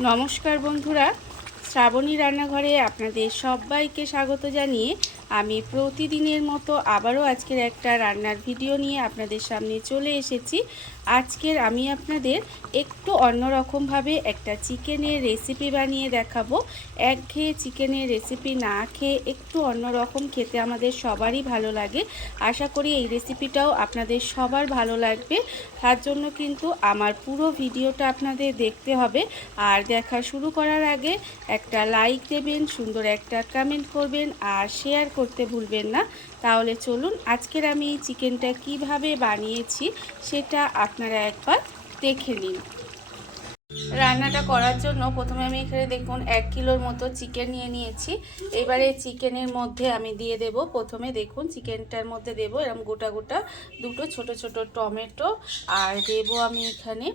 নমস্কার বন্ধুরা, শ্রাবণী রান্নাঘরে আপনাদের সবাইকে স্বাগত জানিয়ে আমি প্রতিদিনের মতো আবারও আজকের একটা রান্নার ভিডিও নিয়ে আপনাদের সামনে চলে এসেছি। আজকের আমি আপনাদের একটু অন্যরকমভাবে একটা চিকেনের রেসিপি বানিয়ে দেখাবো। একঘেয়ে চিকেনের রেসিপি না খেয়ে একটু অন্যরকম খেতে আমাদের সবারই ভালো লাগে। আশা করি এই রেসিপিটাও আপনাদের সবার ভালো লাগবে। তার জন্য কিন্তু আমার পুরো ভিডিওটা আপনাদের দেখতে হবে। আর দেখা শুরু করার আগে একটা লাইক দেবেন, সুন্দর একটা কমেন্ট করবেন আর শেয়ার করতে ভুলবেন না। তাহলে চলুন আজকের আমি চিকেনটা কিভাবে বানিয়েছি সেটা আপনারা একবার দেখে নিন। রান্নাটা করার জন্য প্রথমে আমি এখানে দেখুন 1 কিলোর মতো চিকেন নিয়ে নিয়েছি। এবারে চিকেনের মধ্যে আমি দিয়ে দেব, প্রথমে দেখুন চিকেনটার মধ্যে দেব এরকম গোটা গোটা দুটো ছোট ছোট টমেটো, আর দেব আমি এখানে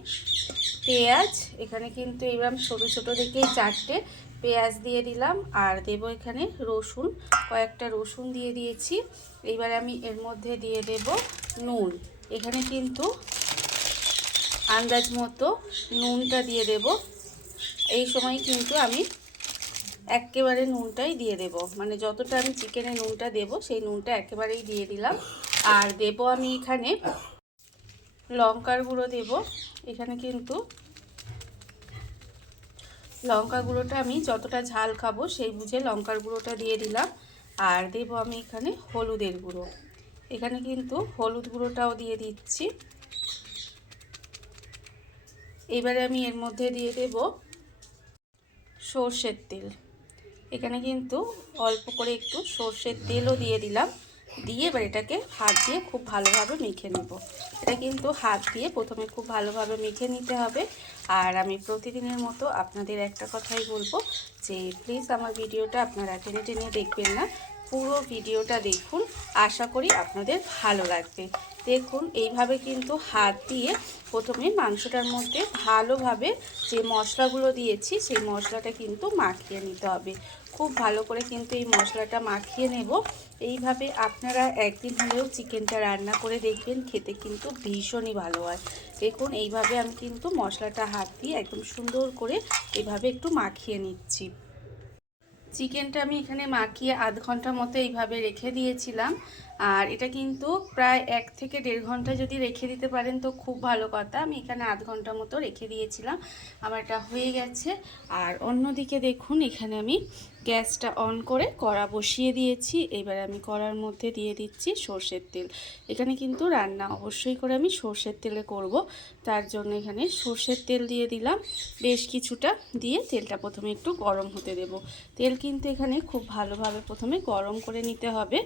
পেঁয়াজ। এখানে কিন্তু এরকম ছোট ছোট দেখেই 4টে পেঁয়াজ দিয়ে দিলাম, আর দেব এখানে রসুন, কয়েকটা রসুন দিয়ে দিয়েছি। এইবার আমি এর মধ্যে দিয়ে দেব নুন। এখানে কিন্তু আন্দাজ মতো নুনটা দিয়ে দেব। এই সময় কিন্তু আমি একেবারে নুনটাই দিয়ে দেব, মানে যতটা আমি চিকেনে নুনটা দেব সেই নুনটা একেবারেই দিয়ে দিলাম। আর দেব আমি এখানে লঙ্কার গুঁড়ো দেব। এখানে কিন্তু লঙ্কা গুঁড়োটা আমি যতটা ঝাল খাবো সেই বুঝে লঙ্কার গুঁড়োটা দিয়ে দিলাম। আর দেব আমি এখানে হলুদের গুঁড়ো। এখানে কিন্তু হলুদ গুঁড়োটাও দিয়ে দিচ্ছি। এবারে আমি এর মধ্যে দিয়ে দেব সর্ষের তেল। এখানে কিন্তু অল্প করে একটু সর্ষের তেলও দিয়ে দিলাম। দিয়ে এবার এটাকে হাত দিয়ে খুব ভালোভাবে মেখে নেব। এটা কিন্তু হাত দিয়ে প্রথমে খুব ভালোভাবে মেখে নিতে হবে। আর আমি প্রতিদিনের মতো আপনাদের একটা কথাই বলবো যে প্লিজ আমার ভিডিওটা আপনারা টেনে টেনে দেখবেন না, পুরো ভিডিওটা দেখুন, আশা করি আপনাদের ভালো লাগবে। দেখুন এইভাবে কিন্তু হাত দিয়ে প্রথমে মাংসটার মধ্যে ভালোভাবে যে মশলাগুলো দিয়েছি সেই মশলাটা কিন্তু মাখিয়ে নিতে হবে। খুব ভালো করে কিন্তু এই মশলাটা মাখিয়ে নেব। এইভাবে আপনারা একদিন হলেও চিকেনটা রান্না করে দেখবেন, খেতে কিন্তু ভীষণই ভালো হয়। দেখুন এইভাবে আমি কিন্তু মশলাটা হাত দিয়ে একদম সুন্দর করে এভাবে একটু মাখিয়ে নিচ্ছি। চিকেনটা আমি এখানে মাখিয়ে আধ ঘন্টা মতো এইভাবে রেখে দিয়েছিলাম। আর এটা কিন্তু প্রায় 1 থেকে 1.5 ঘন্টা যদি রেখে দিতে পারেন তো খুব ভালো কথা। আমি এখানে আধ ঘন্টা মতো রেখে দিয়েছিলাম, আমার এটা হয়ে গেছে। আর অন্যদিকে দেখুন এখানে আমি গ্যাসটা অন করে কড়া বসিয়ে দিয়েছি। এবার আমি কড়ার মধ্যে দিয়ে দিচ্ছি সর্ষের তেল। এখানে কিন্তু রান্না অবশ্যই করে আমি সর্ষের তেলে করব, তার জন্য এখানে সর্ষের তেল দিয়ে দিলাম বেশ কিছুটা। দিয়ে তেলটা প্রথমে একটু গরম হতে দেব। তেল কিন্তু এখানে খুব ভালোভাবে প্রথমে গরম করে নিতে হবে।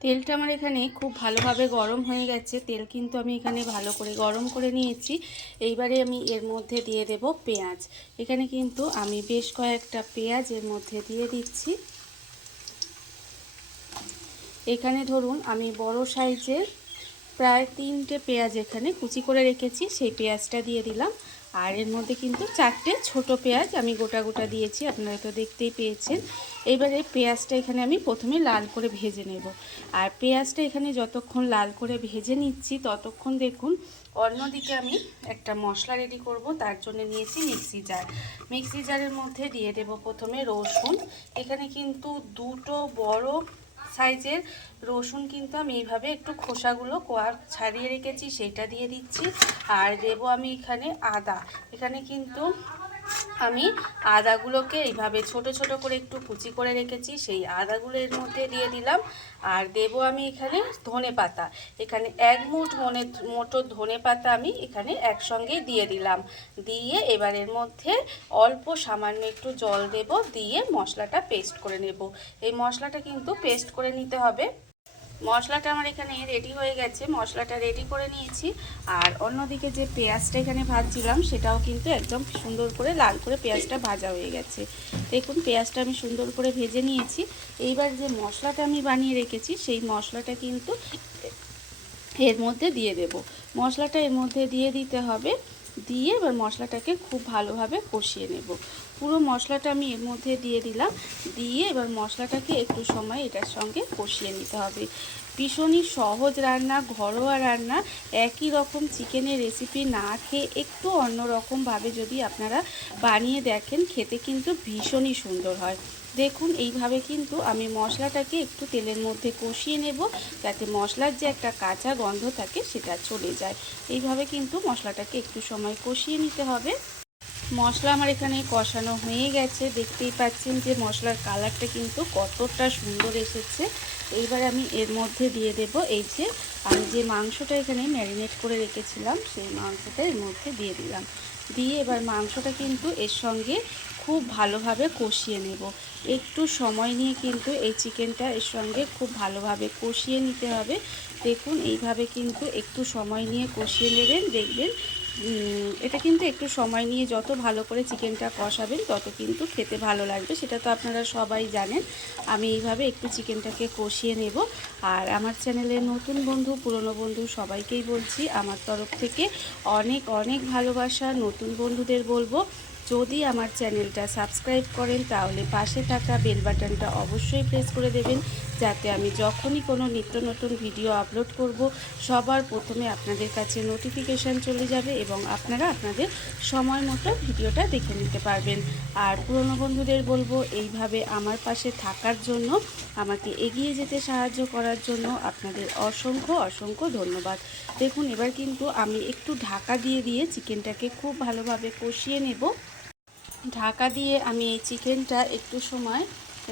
তেলটা আমার এখানে খুব ভালোভাবে গরম হয়ে গেছে। তেল কিন্তু আমি এখানে ভালো করে গরম করে নিয়েছি। এইবারে আমি এর মধ্যে দিয়ে দেব পেঁয়াজ। এখানে কিন্তু আমি বেশ কয়েকটা পেঁয়াজ এর মধ্যে দিয়ে দিচ্ছি। এখানে ধরুন আমি বড় সাইজের প্রায় 3টে পেঁয়াজ এখানে কুচি করে রেখেছি, সেই পেঁয়াজটা দিয়ে দিলাম। আর এর মধ্যে কিন্তু 4টে ছোট পেঁয়াজ আমি গোটা গোটা দিয়েছি, আপনারা তো দেখতেই পেয়েছেন। এবারে পেঁয়াজটা এখানে আমি প্রথমে লাল করে ভেজে নেব। আর পেঁয়াজটা এখানে যতক্ষণ লাল করে ভেজে নিচ্ছি ততক্ষণ দেখুন অন্যদিকে আমি একটা মশলা রেডি করব। তার জন্য নিয়েছি মিক্সি জার। মিক্সি জারের মধ্যে দিয়ে দেব প্রথমে রসুন। এখানে কিন্তু দুটো বড় সাইজের রসুন কিন্তু আমি এইভাবে একটু খোসাগুলো ছাড়িয়ে রেখেছি, সেটা দিয়ে দিচ্ছি। আর দেবো আমি এখানে আদা। এখানে কিন্তু আমি আদাগুলোকে এইভাবে ছোট ছোট করে একটু কুচি করে রেখেছি, সেই আদাগুলো এর মধ্যে দিয়ে দিলাম। আর দেবো আমি এখানে ধনেপাতা। এখানে 1 মুঠ মোটো ধনেপাতা আমি এখানে একসঙ্গেই দিয়ে দিলাম। দিয়ে এবার এর মধ্যে অল্প সামান্য একটু জল দেব, দিয়ে মশলাটা পেস্ট করে নেব। এই মশলাটা কিন্তু পেস্ট করে নিতে হবে। মশলাটা আমার এখানে রেডি হয়ে গেছে, মশলাটা রেডি করে নিয়েছি। আর অন্যদিকে যে পেঁয়াজটা এখানে ভাজছিলাম সেটাও কিন্তু একদম সুন্দর করে লাল করে পেঁয়াজটা ভাজা হয়ে গেছে। দেখুন পেঁয়াজটা আমি সুন্দর করে ভেজে নিয়েছি। এইবার যে মশলাটা আমি বানিয়ে রেখেছি সেই মশলাটা কিন্তু এর মধ্যে দিয়ে দেব। মশলাটা এর মধ্যে দিয়ে দিতে হবে। দিয়ে এবার মশলাটাকে খুব ভালোভাবে কষিয়ে নেব। পুরো মশলাটা আমি এর মধ্যে দিয়ে দিলাম, দিয়ে এবার মশলাটাকে একটু সময় এটার সঙ্গে কষিয়ে নিতে হবে। ভীষণই সহজ রান্না, ঘরোয়া রান্না। একই রকম চিকেনের রেসিপি না খেয়ে একটু অন্যরকমভাবে যদি আপনারা বানিয়ে দেখেন, খেতে কিন্তু ভীষণই সুন্দর হয়। দেখুন এইভাবে কিন্তু আমি মশলাটাকে একটু তেলের মধ্যে কষিয়ে নেব, যাতে মশলার যে একটা কাঁচা গন্ধ থাকে সেটা চলে যায়। এইভাবে কিন্তু মশলাটাকে একটু সময় কষিয়ে নিতে হবে। মশলা আমার এখানে কষানো হয়ে গেছে, দেখতেই পাচ্ছেন যে মশলার কালারটা কিন্তু কতটা সুন্দর এসেছে। এইবার আমি এর মধ্যে দিয়ে দেব এই যে আমি যে মাংসটা এখানে ম্যারিনেট করে রেখেছিলাম, সেই মাংসটা এর মধ্যে দিয়ে দিলাম। দিয়ে এবার মাংসটা কিন্তু এর সঙ্গে খুব ভালোভাবে কষিয়ে নেব। একটু সময় নিয়ে কিন্তু এই চিকেনটা এর সঙ্গে খুব ভালোভাবে কষিয়ে নিতে হবে। দেখুন এইভাবে কিন্তু একটু সময় নিয়ে কষিয়ে নেবেন, দেখবেন এটা কিন্তু একটু সময় নিয়ে যত ভালো করে চিকেনটা কষাবেন তত কিন্তু খেতে ভালো লাগবে, সেটা তো আপনারা সবাই জানেন। আমি এইভাবে একটু চিকেনটাকে কষিয়ে নেব। আর আমার চ্যানেলে নতুন বন্ধু, পুরনো বন্ধু সবাইকেই বলছি আমার তরফ থেকে অনেক অনেক ভালোবাসা। নতুন বন্ধুদের বলবো, যদি আমার চ্যানেলটা সাবস্ক্রাইব করেন তাহলে পাশে থাকা বেল বাটনটা অবশ্যই প্রেস করে দেবেন, যাতে আমি যখনই কোনো নিত্য নতুন ভিডিও আপলোড করব সবার প্রথমে আপনাদের কাছে নোটিফিকেশান চলে যাবে এবং আপনারা আপনাদের সময় মতো ভিডিওটা দেখে নিতে পারবেন। আর পুরনো বন্ধুদের বলবো, এইভাবে আমার পাশে থাকার জন্য, আমাকে এগিয়ে যেতে সাহায্য করার জন্য আপনাদের অসংখ্য অসংখ্য ধন্যবাদ। দেখুন এবার কিন্তু আমি একটু ঢাকা দিয়ে দিয়ে চিকেনটাকে খুব ভালোভাবে কষিয়ে নেব। ঢাকা দিয়ে আমি এই চিকেনটা একটু সময়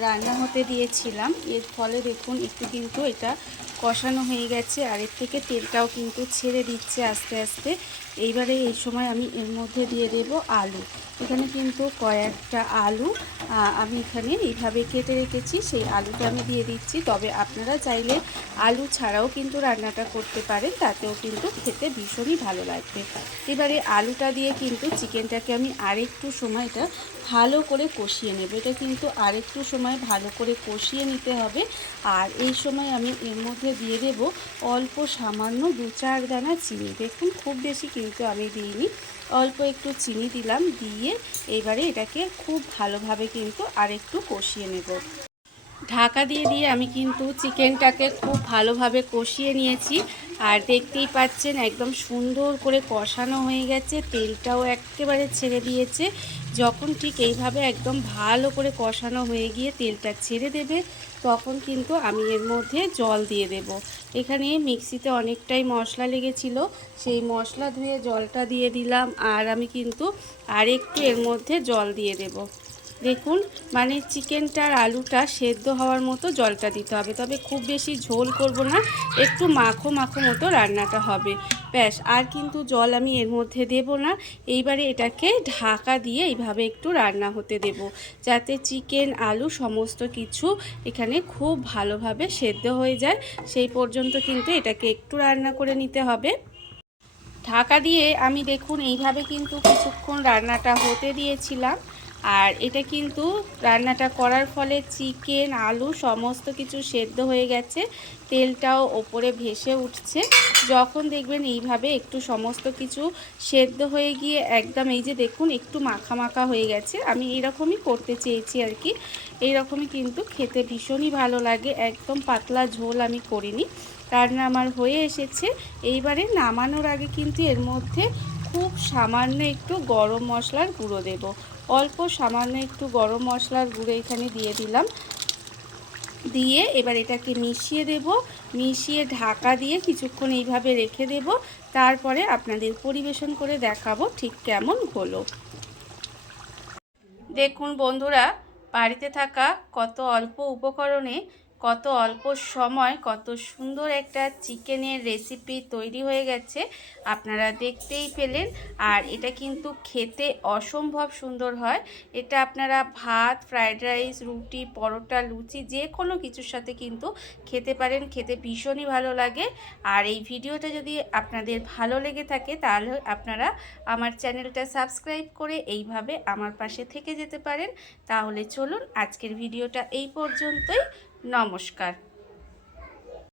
রান্না হতে দিয়েছিলাম, এর ফলে দেখুন একটু কিন্তু এটা কষানো হয়ে গেছে আর এর থেকে তেলটাও কিন্তু ছেড়ে দিচ্ছে আস্তে আস্তে। এইবারে এই সময় আমি এর মধ্যে দিয়ে দেব আলু। এখানে কিন্তু কয়েকটা আলু আমি এখানে এইভাবে কেটে রেখেছি, সেই আলুটা আমি দিয়ে দিচ্ছি। তবে আপনারা চাইলে আলু ছাড়াও কিন্তু রান্নাটা করতে পারেন, তাতেও কিন্তু খেতে ভীষণই ভালো লাগবে। এবারে আলুটা দিয়ে কিন্তু চিকেনটাকে আমি আরেকটু সময় এটা ভালো করে কষিয়ে নেব। এটা কিন্তু আরেকটু সময় ভালো করে কষিয়ে নিতে হবে। আর এই সময় আমি এর মধ্যে দিয়ে দেব অল্প সামান্য 2-4 দানা চিনি। দেখুন খুব বেশি কিন্তু আমি দিইনি, অল্প একটু চিনি দিলাম। দিয়ে এবারে এটাকে খুব ভালোভাবে কিন্তু আরেকটু কষিয়ে নেব। ঢাকা দিয়ে দিয়ে আমি কিন্তু চিকেনটাকে খুব ভালোভাবে কষিয়ে নিয়েছি। আর দেখতেই পাচ্ছেন একদম সুন্দর করে কষানো হয়ে গেছে, তেলটাও একেবারে ছেড়ে দিয়েছে। যখন ঠিক এইভাবে একদম ভালো করে কষানো হয়ে গিয়ে তেলটা ছেড়ে দেবে, তখন কিন্তু আমি এর মধ্যে জল দিয়ে দেব। এখানে মিক্সিতে অনেকটাই মশলা লেগেছিল, সেই মশলা ধুয়ে জলটা দিয়ে দিলাম। আর আমি কিন্তু আরেকটু এর মধ্যে জল দিয়ে দেব। দেখুন মানে চিকেনটার আলুটা সেদ্ধ হওয়ার মতো জলটা দিতে হবে, তবে খুব বেশি ঝোল করব না, একটু মাখো মাখো মতো রান্নাটা হবে, ব্যাস। আর কিন্তু জল আমি এর মধ্যে দেব না। এইবারে এটাকে ঢাকা দিয়ে এইভাবে একটু রান্না হতে দেব, যাতে চিকেন আলু সমস্ত কিছু এখানে খুব ভালোভাবে সেদ্ধ হয়ে যায়। সেই পর্যন্ত কিন্তু এটাকে একটু রান্না করে নিতে হবে। ঢাকা দিয়ে আমি দেখুন এইভাবে কিন্তু কিছুক্ষণ রান্নাটা হতে দিয়েছিলাম। আর এটা কিন্তু রান্নাটা করার ফলে চিকেন আলু সমস্ত কিছু সেদ্ধ হয়ে গেছে, তেলটাও ওপরে ভেসে উঠছে। যখন দেখবেন এইভাবে একটু সমস্ত কিছু সেদ্ধ হয়ে গিয়ে একদম এই যে দেখুন একটু মাখা মাখা হয়ে গেছে, আমি এরকমই করতে চেয়েছি আর কি। এইরকমই কিন্তু খেতে ভীষণই ভালো লাগে, একদম পাতলা ঝোল আমি করিনি। রান্না আমার হয়ে এসেছে। এইবারে নামানোর আগে কিন্তু এর মধ্যে খুব সামান্য একটু গরম মশলার গুঁড়ো দেব, অল্প সামান্য একটু গরম মশলার গুঁড়ো এখানে দিয়ে দিলাম। দিয়ে এবার এটাকে মিশিয়ে দেব, মিশিয়ে ঢাকা দিয়ে কিছুক্ষণ এইভাবে রেখে দেব। তারপরে আপনাদের পরিবেশন করে দেখাবো ঠিক কেমন হলো। দেখুন বন্ধুরা, বাড়িতে থাকা কত অল্প উপকরণে কত অল্প সময় কত সুন্দর একটা চিকেনের রেসিপি তৈরি হয়ে গেছে, আপনারা দেখতেই পেলেন। আর এটা কিন্তু খেতে অসম্ভব সুন্দর হয়। এটা আপনারা ভাত, ফ্রায়েড রাইস, রুটি, পরোটা, লুচি যে কোনো কিছুর সাথে কিন্তু খেতে পারেন, খেতে ভীষণই ভালো লাগে। আর এই ভিডিওটা যদি আপনাদের ভালো লেগে থাকে তাহলে আপনারা আমার চ্যানেলটা সাবস্ক্রাইব করে এইভাবে আমার পাশে থেকে যেতে পারেন। তাহলে চলুন আজকের ভিডিওটা এই পর্যন্তই। নমস্কার।